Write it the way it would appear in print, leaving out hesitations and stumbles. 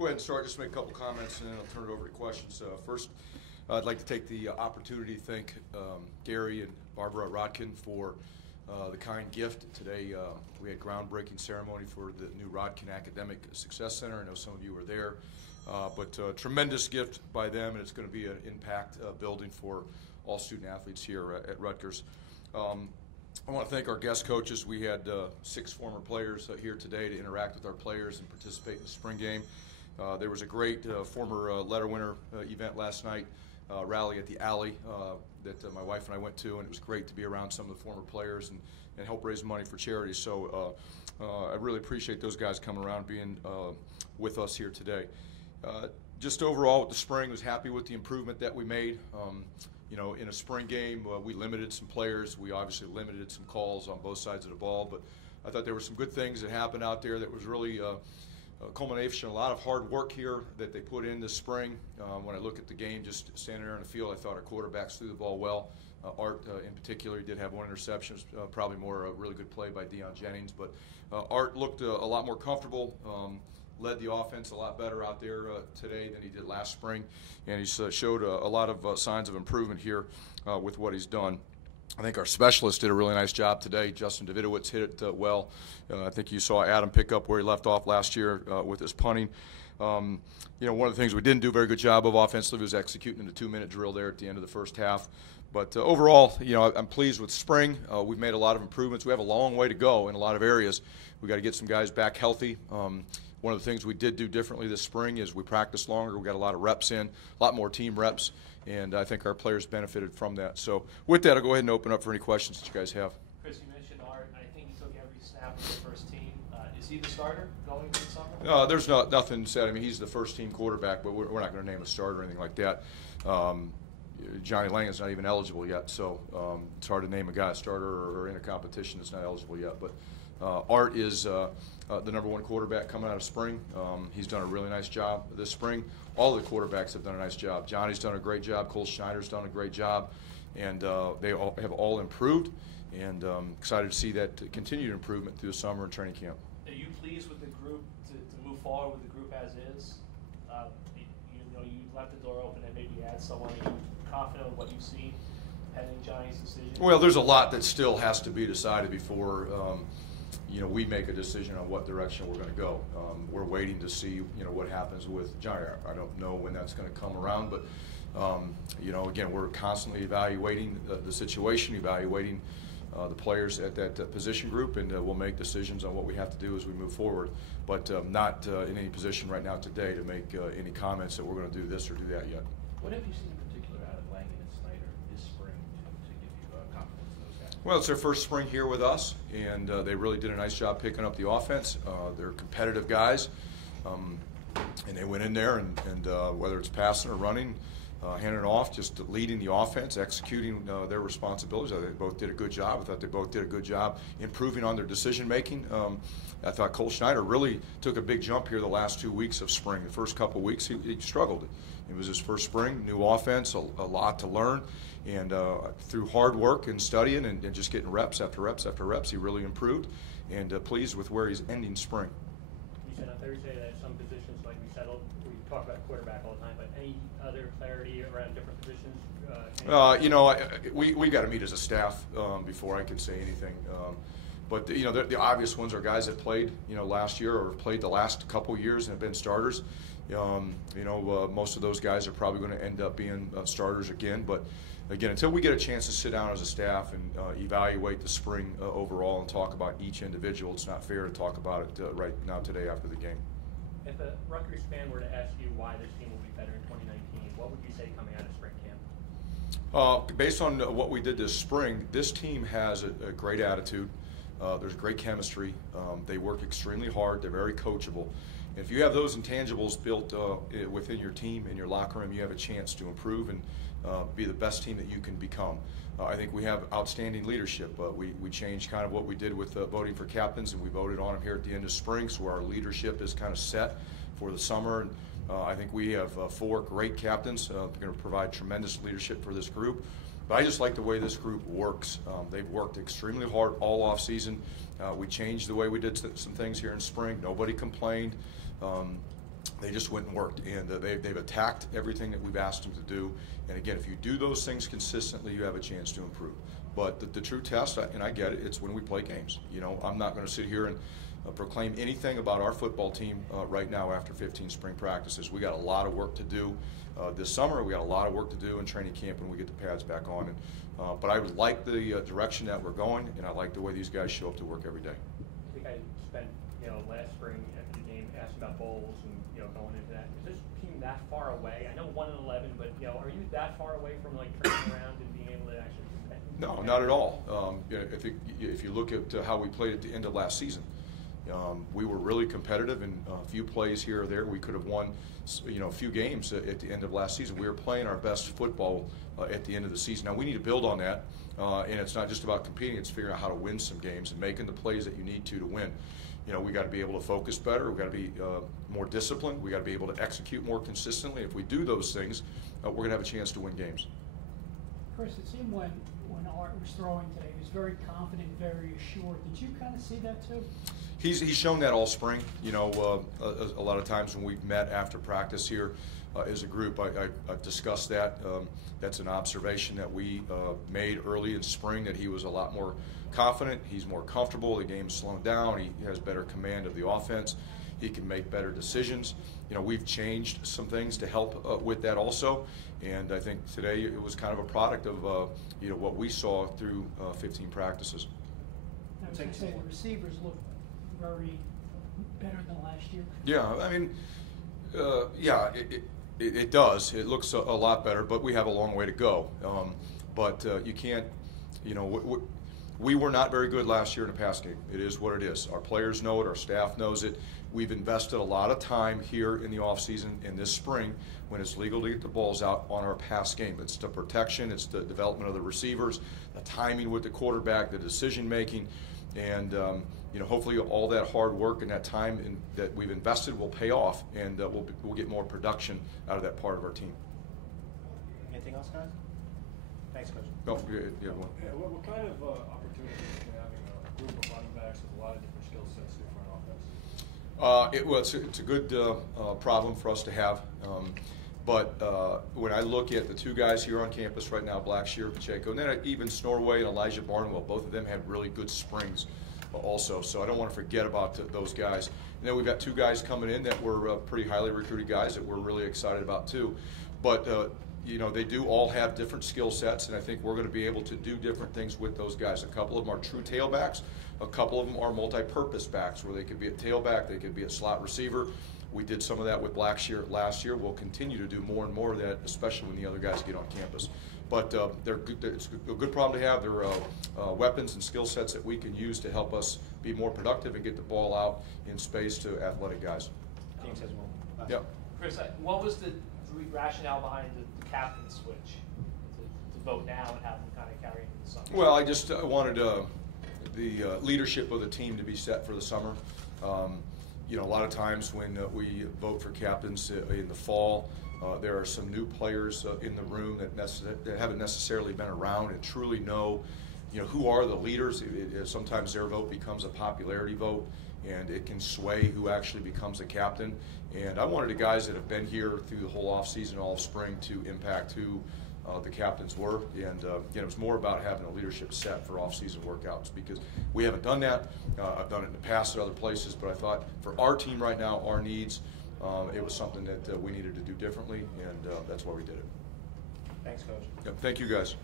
go ahead and start. Just make a couple comments, and then I'll turn it over to questions. First, I'd like to take the opportunity to thank Gary and Barbara Rodkin for the kind gift. Today we had groundbreaking ceremony for the new Rodkin Academic Success Center. I know some of you were there, but tremendous gift by them, and it's going to be an impact building for all student athletes here at Rutgers. I want to thank our guest coaches. We had 6 former players here today to interact with our players and participate in the spring game. There was a great former letter winner event last night, rally at the Alley that my wife and I went to, and it was great to be around some of the former players and help raise money for charity. So I really appreciate those guys coming around, being with us here today. Just overall with the spring, was happy with the improvement that we made. You know, in a spring game, we limited some players. We obviously limited some calls on both sides of the ball, but I thought there were some good things that happened out there that was really a culmination of a lot of hard work here that they put in this spring. When I look at the game, just standing there in the field, I thought our quarterbacks threw the ball well. Art, in particular, he did have 1 interception, probably more a really good play by Deion Jennings, but Art looked a lot more comfortable. Led the offense a lot better out there today than he did last spring, and he's showed a lot of signs of improvement here with what he's done. I think our specialists did a really nice job today. Justin Davidowitz hit it well. I think you saw Adam pick up where he left off last year with his punting. You know, one of the things we didn't do a very good job of offensively was executing the 2-minute drill there at the end of the first half. But overall, you know, I'm pleased with spring. We've made a lot of improvements. We have a long way to go in a lot of areas. We've got to get some guys back healthy. One of the things we did do differently this spring is we practiced longer. We got a lot of reps in, a lot more team reps, and I think our players benefited from that. So with that, I'll go ahead and open up for any questions that you guys have. Chris, you mentioned Art. I think he took every snap of the first team. Is he the starter going into the summer? There's nothing said. I mean, he's the first-team quarterback, but we're not going to name a starter or anything like that. Johnny Lang is not even eligible yet, so it's hard to name a guy a starter or in a competition that's not eligible yet. But Art is the #1 quarterback coming out of spring. He's done a really nice job this spring. All the quarterbacks have done a nice job. Johnny's done a great job. Cole Schneider's done a great job. And they all have improved. And excited to see that continued improvement through the summer and training camp. Are you pleased with the group to move forward with the group as is? You know, you left the door open and maybe add someone. Are you confident with what you've seen pending Johnny's decision? Well, there's a lot that still has to be decided before you know, we make a decision on what direction we're going to go. We're waiting to see, you know, what happens with Johnny. I don't know when that's going to come around, but you know, again, we're constantly evaluating the situation, evaluating the players at that position group, and we'll make decisions on what we have to do as we move forward. But not in any position right now today to make any comments that we're going to do this or do that yet. What have you seen in particular out of Lang and Snyder this spring to give you confidence in those guys? Well, it's their first spring here with us, and they really did a nice job picking up the offense. They're competitive guys, and they went in there, and whether it's passing or running, handing it off, just leading the offense, executing their responsibilities. I think they both did a good job. I thought they both did a good job improving on their decision-making. I thought Cole Schneider really took a big jump here the last 2 weeks of spring. The first couple of weeks, he struggled. It was his first spring, new offense, a lot to learn. And through hard work and studying and just getting reps after reps after reps, he really improved, and pleased with where he's ending spring. You said on Thursday that some positions, like we settled, we talk about quarterback all the time, but any other clarity around different positions? You know, we got to meet as a staff before I can say anything. But you know, the obvious ones are guys that played, you know, last year or played the last couple years and have been starters. You know, most of those guys are probably going to end up being starters again. But again, until we get a chance to sit down as a staff and evaluate the spring overall and talk about each individual, it's not fair to talk about it right now today after the game. If a Rutgers fan were to ask you why this team will be better in 2019, what would you say coming out of spring camp? Based on what we did this spring, this team has a great attitude. There's great chemistry. They work extremely hard. They're very coachable. And if you have those intangibles built within your team, in your locker room, you have a chance to improve and be the best team that you can become. I think we have outstanding leadership. We changed kind of what we did with voting for captains, and we voted on them here at the end of spring, so our leadership is kind of set for the summer. And I think we have 4 great captains. They're going to provide tremendous leadership for this group. But I just like the way this group works. They've worked extremely hard all off season. We changed the way we did some things here in spring. Nobody complained. they just went and worked, and they've attacked everything that we've asked them to do. And again, if you do those things consistently, you have a chance to improve. But the true test, and I get it, it's when we play games. You know, I'm not going to sit here and proclaim anything about our football team right now after 15 spring practices. We got a lot of work to do this summer. We got a lot of work to do in training camp when we get the pads back on. And, but I would like the direction that we're going, and I like the way these guys show up to work every day. I think I spent, last spring after the game asking about bowls and, going into that. Is this team that far away? I know 1-11, but, are you that far away from, like, training around and being able to actually compete? No, not at all. I think if you look at how we played at the end of last season, we were really competitive in a few plays here or there. We could have won, a few games at the end of last season. We were playing our best football at the end of the season. Now we need to build on that, and it's not just about competing. It's figuring out how to win some games and making the plays that you need to win. We got to be able to focus better. We got to be more disciplined. We got to be able to execute more consistently. If we do those things, we're going to have a chance to win games. Chris, it seemed when Art was throwing today, he was very confident, very assured. Did you kind of see that too? He's shown that all spring. A lot of times when we've met after practice here as a group, I've discussed that. That's an observation that we made early in spring, that he was a lot more confident. He's more comfortable. The game's slowing down. He has better command of the offense. He can make better decisions. We've changed some things to help with that also, and I think today it was kind of a product of what we saw through 15 practices. I was going to say the receivers look very better than last year. Yeah, I mean, yeah, it does. It looks a lot better, but we have a long way to go. But you can't, we were not very good last year in the pass game. It is what it is. Our players know it. Our staff knows it. We've invested a lot of time here in the offseason in this spring when it's legal to get the balls out on our pass game. It's the protection. It's the development of the receivers, the timing with the quarterback, the decision making, and hopefully all that hard work and that time that we've invested will pay off, and we'll get more production out of that part of our team. Anything else, guys? Thanks, Coach. No, yeah, one. Yeah, what kind of opportunity is having a group of running backs with a lot of different skill sets to different offense? It's a good problem for us to have. But when I look at the two guys here on campus right now, Blackshear, Pacheco, and then even Snorway and Elijah Barnwell, both of them had really good springs also. So I don't want to forget about those guys. And then we've got two guys coming in that were pretty highly recruited guys that we're really excited about too. But they do all have different skill sets, and I think we're going to be able to do different things with those guys. A couple of them are true tailbacks. A couple of them are multi-purpose backs, where they could be a tailback, they could be a slot receiver. We did some of that with Blackshear last year. We'll continue to do more and more of that, especially when the other guys get on campus. But they're good. It's a good problem to have. They're weapons and skill sets that we can use to help us be more productive and get the ball out in space to athletic guys. James has one. Yeah. Chris, what was the rationale behind the captain switch to vote now and have them kind of carry into the summer? Well, I just wanted the leadership of the team to be set for the summer. A lot of times when we vote for captains in the fall, there are some new players in the room that haven't necessarily been around and truly know, who are the leaders. Sometimes their vote becomes a popularity vote, and it can sway who actually becomes a captain. And I wanted the guys that have been here through the whole offseason, all of spring, to impact who the captains were. And it was more about having a leadership set for off-season workouts, because we haven't done that. I've done it in the past at other places, but I thought for our team right now, our needs, it was something that we needed to do differently, and that's why we did it. Thanks, Coach. Yep, thank you, guys.